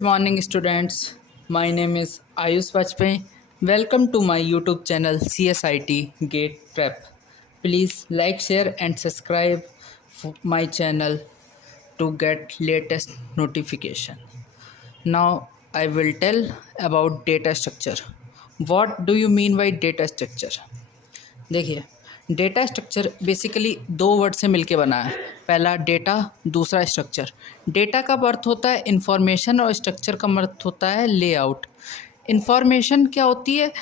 Morning students, my name is Ayush Vajpayee. Welcome to my YouTube channel CSIT Gate Prep. Please like, share and subscribe my channel to get latest notification. Now I will tell about data structure. What do you mean by data structure? देखिए, data structure basically दो word से मिलके बना है। पहला data, दूसरा structure. Data का अर्थ होता है इंफॉर्मेशन और स्ट्रक्चर का अर्थ होता है लेआउट। इंफॉर्मेशन क्या होती है?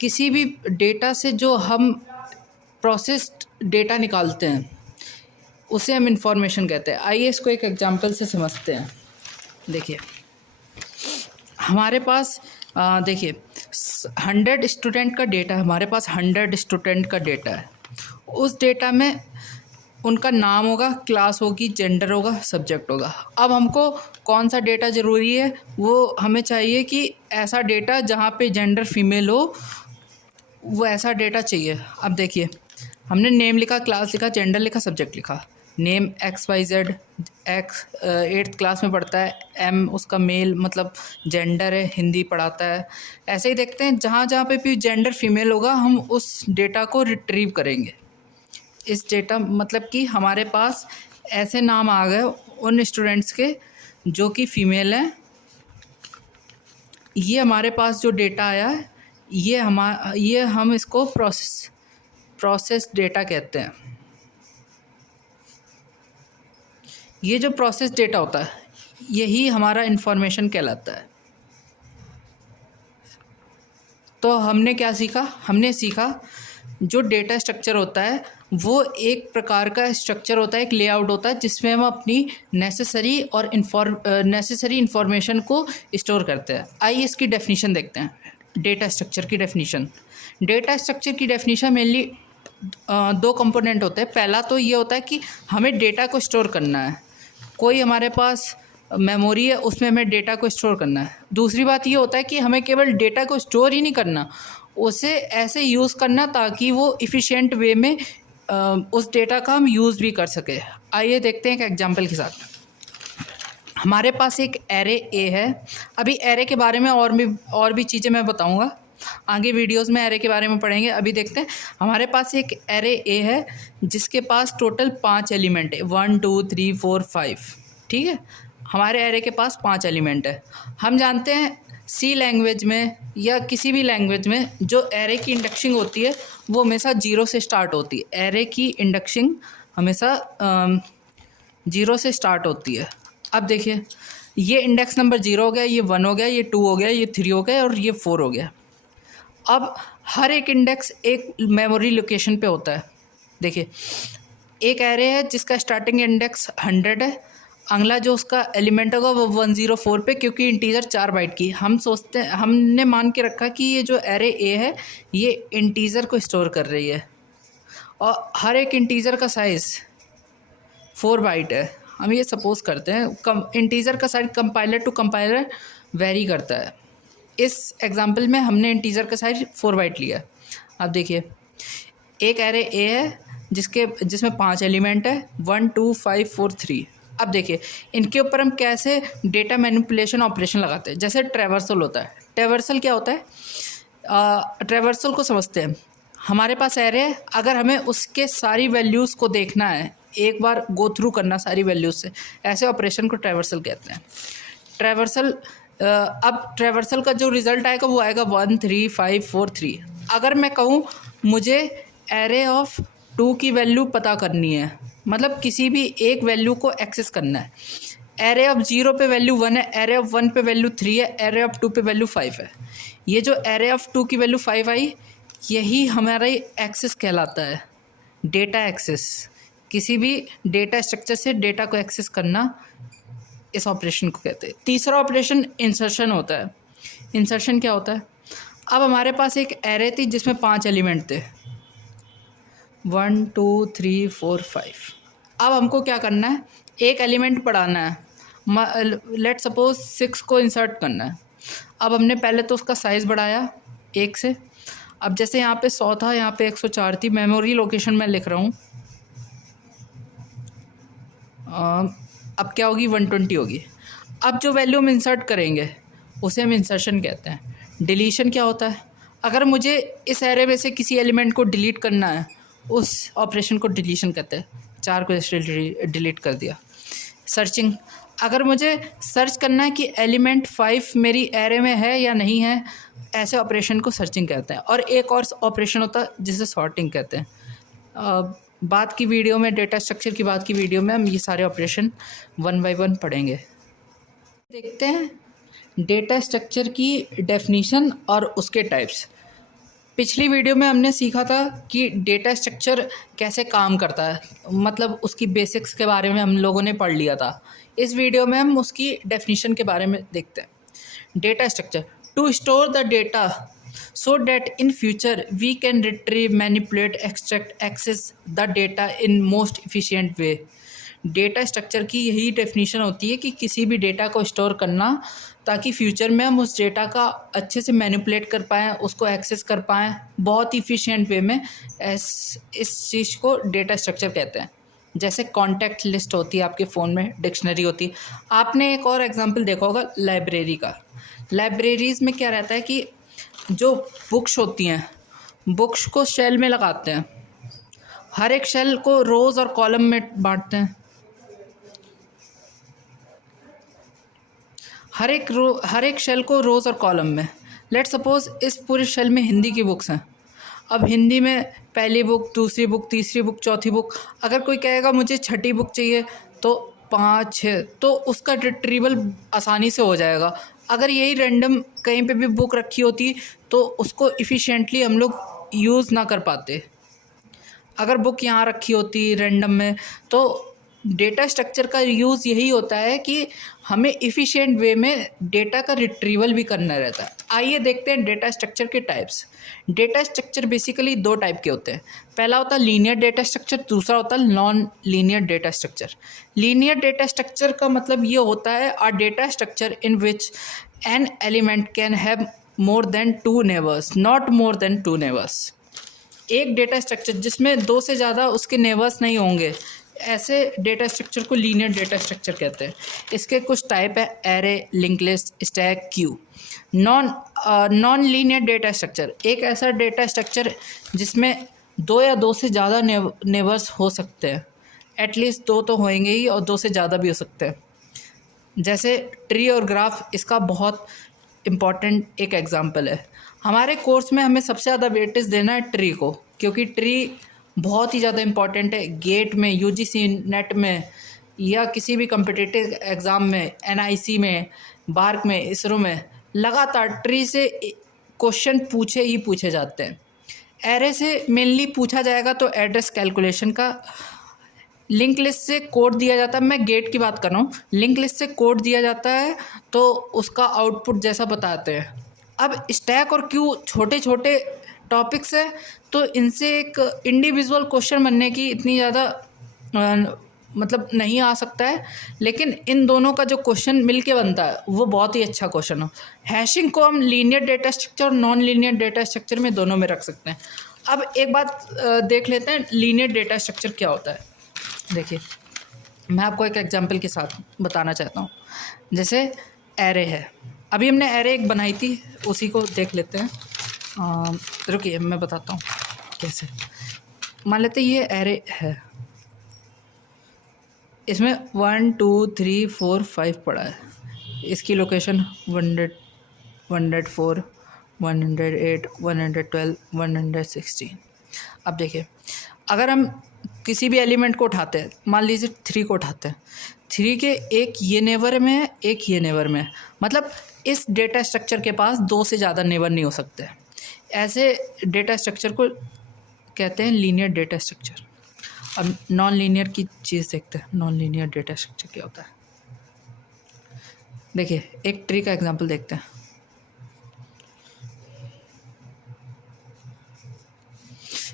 किसी भी डेटा से जो हम प्रोसेस्ड डेटा निकालते हैं उसे हम इंफॉर्मेशन कहते हैं। आइए इसको एक एग्जांपल से समझते हैं। देखिए, हमारे पास देखिए 100 स्टूडेंट का डेटा है। हमारे पास 100 स्टूडेंट का डेटा है। उस डेटा में उनका नाम होगा, क्लास होगी, जेंडर होगा, सब्जेक्ट होगा। अब हमको कौन सा डेटा ज़रूरी है? वो हमें चाहिए कि ऐसा डेटा जहाँ पे जेंडर फीमेल हो, वो ऐसा डेटा चाहिए। अब देखिए, हमने नेम लिखा, क्लास लिखा, जेंडर लिखा, सब्जेक्ट लिखा। Name XYZ, x 8th class में पढ़ता है, M उसका मेल मतलब जेंडर है, हिंदी पढ़ाता है। ऐसे ही देखते हैं, जहाँ जहाँ पे भी जेंडर फीमेल होगा हम उस डेटा को रिट्रीव करेंगे। इस डेटा मतलब कि हमारे पास ऐसे नाम आ गए उन स्टूडेंट्स के जो कि फ़ीमेल हैं। ये हमारे पास जो डेटा आया है, ये हम इसको प्रोसेस डेटा कहते हैं। ये जो प्रोसेस डेटा होता है यही हमारा इंफॉर्मेशन कहलाता है। तो हमने क्या सीखा? हमने सीखा जो डेटा स्ट्रक्चर होता है वो एक प्रकार का स्ट्रक्चर होता है, एक लेआउट होता है जिसमें हम अपनी नेसेसरी इन्फॉर्मेशन को स्टोर करते हैं। आइए इसकी डेफिनेशन देखते हैं। डेटा स्ट्रक्चर की डेफिनेशन मेनली दो कंपोनेंट होते हैं। पहला तो ये होता है कि हमें डेटा को स्टोर करना है। कोई हमारे पास मेमोरी है, उसमें हमें डेटा को स्टोर करना है। दूसरी बात ये होता है कि हमें केवल डेटा को स्टोर ही नहीं करना, उसे ऐसे यूज़ करना ताकि वो इफ़िशिएंट वे में उस डेटा का हम यूज़ भी कर सके। आइए देखते हैं एक एग्जांपल के साथ। हमारे पास एक एरे ए है। अभी एरे के बारे में और भी चीज़ें मैं बताऊंगा, आगे वीडियोस में एरे के बारे में पढ़ेंगे। अभी देखते हैं, हमारे पास एक एरे ए है जिसके पास टोटल 5 एलिमेंट है, 1 2 3 4 5। ठीक है, हमारे एरे के पास 5 एलिमेंट है। हम जानते हैं सी लैंग्वेज में या किसी भी लैंग्वेज में जो एरे की इंडेक्सिंग होती है वो हमेशा 0 से स्टार्ट होती है। एरे की इंडेक्सिंग हमेशा 0 से स्टार्ट होती है। अब देखिए, ये इंडेक्स नंबर 0 हो गया, ये 1 हो गया, ये 2 हो गया, ये 3 हो गया और ये 4 हो गया। अब हर एक इंडेक्स एक मेमोरी लोकेशन पे होता है। देखिए, एक एरे है जिसका स्टार्टिंग इंडेक्स 100 है, अगला जो उसका एलिमेंट होगा वो 104 पे, क्योंकि इंटीजर 4 बाइट की। हमने मान के रखा कि ये जो एरे ए है ये इंटीजर को स्टोर कर रही है और हर एक इंटीजर का साइज़ 4 बाइट है। हम ये सपोज करते हैं। इंटीजर का size compiler to compiler vary करता है। इस एग्जांपल में हमने इंटीजर का साइज 4 बाइट लिया। अब देखिए, एक एरे ए है जिसमें 5 एलिमेंट है, 1 2 5 4 3। अब देखिए, इनके ऊपर हम कैसे डेटा मैनिपुलेशन ऑपरेशन लगाते हैं। जैसे ट्रैवर्सल होता है। ट्रैवर्सल क्या होता है? ट्रैवर्सल को समझते हैं। हमारे पास एरे है, अगर हमें उसके सारी वैल्यूज़ को देखना है, एक बार गो थ्रू करना सारी वैल्यूज़ से, ऐसे ऑपरेशन को ट्रैवर्सल कहते हैं। अब ट्रैवर्सल का जो रिज़ल्ट आएगा वो आएगा 1 3 5 4 3। अगर मैं कहूँ मुझे एरे ऑफ 2 की वैल्यू पता करनी है, मतलब किसी भी एक वैल्यू को एक्सेस करना है। एरे ऑफ 0 पे वैल्यू 1 है, एरे ऑफ 1 पे वैल्यू 3 है, एरे ऑफ 2 पे वैल्यू 5 है। ये जो एरे ऑफ 2 की वैल्यू 5 आई, यही हमारा एक्सेस कहलाता है, डेटा एक्सेस। किसी भी डेटा स्ट्रक्चर से डेटा को एक्सेस करना, इस ऑपरेशन को कहते हैं। तीसरा ऑपरेशन इंसर्शन होता है। इंसर्शन क्या होता है? अब हमारे पास एक एरे थी जिसमें 5 एलिमेंट थे, 1 2 3 4 5। अब हमको क्या करना है? एक एलिमेंट बढ़ाना है। लेट सपोज 6 को इंसर्ट करना है। अब हमने पहले तो उसका साइज़ बढ़ाया 1 से। अब जैसे यहाँ पे 100 था, यहाँ पे 104 थी। मेमोरी लोकेशन में लिख रहा हूँ। अब क्या होगी? 120 होगी। अब जो वैल्यू हम इंसर्ट करेंगे उसे हम इंसर्शन कहते हैं। डिलीशन क्या होता है? अगर मुझे इस एरे में से किसी एलिमेंट को डिलीट करना है, उस ऑपरेशन को डिलीशन कहते हैं। 4 को ऐसे डिलीट कर दिया। सर्चिंग, अगर मुझे सर्च करना है कि एलिमेंट 5 मेरी एरे में है या नहीं है, ऐसे ऑपरेशन को सर्चिंग कहते हैं। और एक और ऑपरेशन होता है जिसे सॉर्टिंग कहते हैं। बाद की वीडियो में, डेटा स्ट्रक्चर की बाद की वीडियो में हम ये सारे ऑपरेशन 1 बाय 1 पढ़ेंगे। देखते हैं डेटा स्ट्रक्चर की डेफिनीशन और उसके टाइप्स। पिछली वीडियो में हमने सीखा था कि डेटा स्ट्रक्चर कैसे काम करता है, मतलब उसकी बेसिक्स के बारे में हम लोगों ने पढ़ लिया था। इस वीडियो में हम उसकी डेफिनीशन के बारे में देखते हैं। Data structure, to store the data so that in future we can retrieve, manipulate, extract, access the data in most efficient way। Data structure की यही डेफिनेशन होती है कि किसी भी डेटा को स्टोर करना ताकि फ्यूचर में हम उस डेटा का अच्छे से मैनिपुलेट कर पाएँ, उसको एक्सेस कर पाएँ बहुत इफ़िशिएंट वे में। इस चीज़ को डेटा स्ट्रक्चर कहते हैं। जैसे कॉन्टैक्ट लिस्ट होती है आपके फ़ोन में, डिक्शनरी होती है। आपने एक और एग्जांपल देखा होगा लाइब्रेरी का। लाइब्रेरीज़ में क्या रहता है कि जो बुक्स होती हैं, बुक्स को शेल में लगाते हैं, हर एक शेल को रोज़ और कॉलम में बांटते हैं। हर एक शेल को रोज़ और कॉलम में। लेट्स सपोज़ इस पूरे शेल में हिंदी की बुक्स हैं। अब हिंदी में पहली बुक, दूसरी बुक, तीसरी बुक, चौथी बुक। अगर कोई कहेगा मुझे छठी बुक चाहिए तो 5, 6, तो उसका रिट्रीवल आसानी से हो जाएगा। अगर यही रैंडम कहीं पे भी बुक रखी होती तो उसको इफ़िशिएंटली हम लोग यूज़ ना कर पाते। अगर बुक यहाँ रखी होती रैंडम में, तो डेटा स्ट्रक्चर का यूज़ यही होता है कि हमें इफ़िशिएंट वे में डेटा का रिट्रीवल भी करना रहता है। आइए देखते हैं डेटा स्ट्रक्चर के types. Data structure basically 2 type के होते हैं। पहला होता है लीनियर डेटा स्ट्रक्चर, दूसरा होता है non linear data structure. Linear data structure का मतलब ये होता है a data structure in which an element can have more than 2 neighbours, not more than 2 neighbours. एक डेटा स्ट्रक्चर जिसमें 2 से ज़्यादा उसके नेबर्स नहीं होंगे, ऐसे डेटा स्ट्रक्चर को लीनियर डेटा स्ट्रक्चर कहते हैं। इसके कुछ टाइप है array, link list, stack, Q. Non linear data structure एक ऐसा डेटा स्ट्रक्चर जिसमें 2 या 2 से ज़्यादा नेबर्स हो सकते हैं। एटलीस्ट 2 तो होंगे ही और 2 से ज़्यादा भी हो सकते हैं। जैसे ट्री और ग्राफ इसका बहुत इम्पॉर्टेंट एक एग्जांपल है। हमारे कोर्स में हमें सबसे ज़्यादा वेटेज देना है ट्री को, क्योंकि ट्री बहुत ही ज़्यादा इम्पॉर्टेंट है। गेट में, यूजीसी नेट में या किसी भी कम्पिटिटिव एग्ज़ाम में, एनआईसी में, बार्क में, इसरो में लगातार ट्री से क्वेश्चन पूछे ही पूछे जाते हैं। एरे से मेनली पूछा जाएगा तो एड्रेस कैलकुलेशन का। लिंक लिस्ट से कोड दिया जाता है, मैं गेट की बात कर रहा हूँ। लिंक लिस्ट से कोड दिया जाता है तो उसका आउटपुट जैसा बताते हैं। अब स्टैक और क्यू छोटे छोटे टॉपिक्स है, तो इनसे एक इंडिविजुअल क्वेश्चन बनने की इतनी ज़्यादा मतलब नहीं आ सकता है, लेकिन इन दोनों का जो क्वेश्चन मिलके बनता है वो बहुत ही अच्छा क्वेश्चन हो। हैशिंग को हम लीनियर डेटा स्ट्रक्चर और नॉन लीनियर डेटा स्ट्रक्चर में दोनों में रख सकते हैं। अब एक बात देख लेते हैं लीनियर डेटा स्ट्रक्चर क्या होता है। देखिए, मैं आपको एक एग्जांपल के साथ बताना चाहता हूँ। जैसे एरे है, अभी हमने एरे एक बनाई थी, उसी को देख लेते हैं। रुकिए मैं बताता हूँ कैसे। मान लेते हैं ये एरे है, इसमें 1 2 3 4 5 पड़ा है। इसकी लोकेशन 100, 104, 108, 112, 116। अब देखिए, अगर हम किसी भी एलिमेंट को उठाते हैं, मान लीजिए 3 को उठाते हैं, 3 के एक ये नेबर में है, एक ये नेबर में है, मतलब इस डेटा स्ट्रक्चर के पास 2 से ज़्यादा नेबर नहीं हो सकते। ऐसे डेटा स्ट्रक्चर को कहते हैं लीनियर डेटा स्ट्रक्चर। अब नॉन लीनियर की चीज़ देखते हैं। नॉन लीनियर डेटा स्ट्रक्चर क्या होता है? देखिए, एक ट्री का एग्जांपल देखते हैं।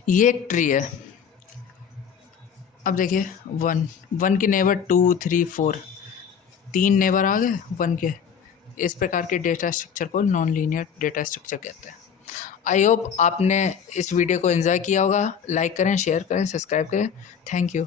ये एक ट्री है। अब देखिए 1 के नेबर 2 3 4, 3 नेबर आ गए 1 के। इस प्रकार के डेटा स्ट्रक्चर को नॉन लीनियर डेटा स्ट्रक्चर कहते हैं। आई होप आपने इस वीडियो को एंजॉय किया होगा। लाइक करें, शेयर करें, सब्सक्राइब करें। Thank you.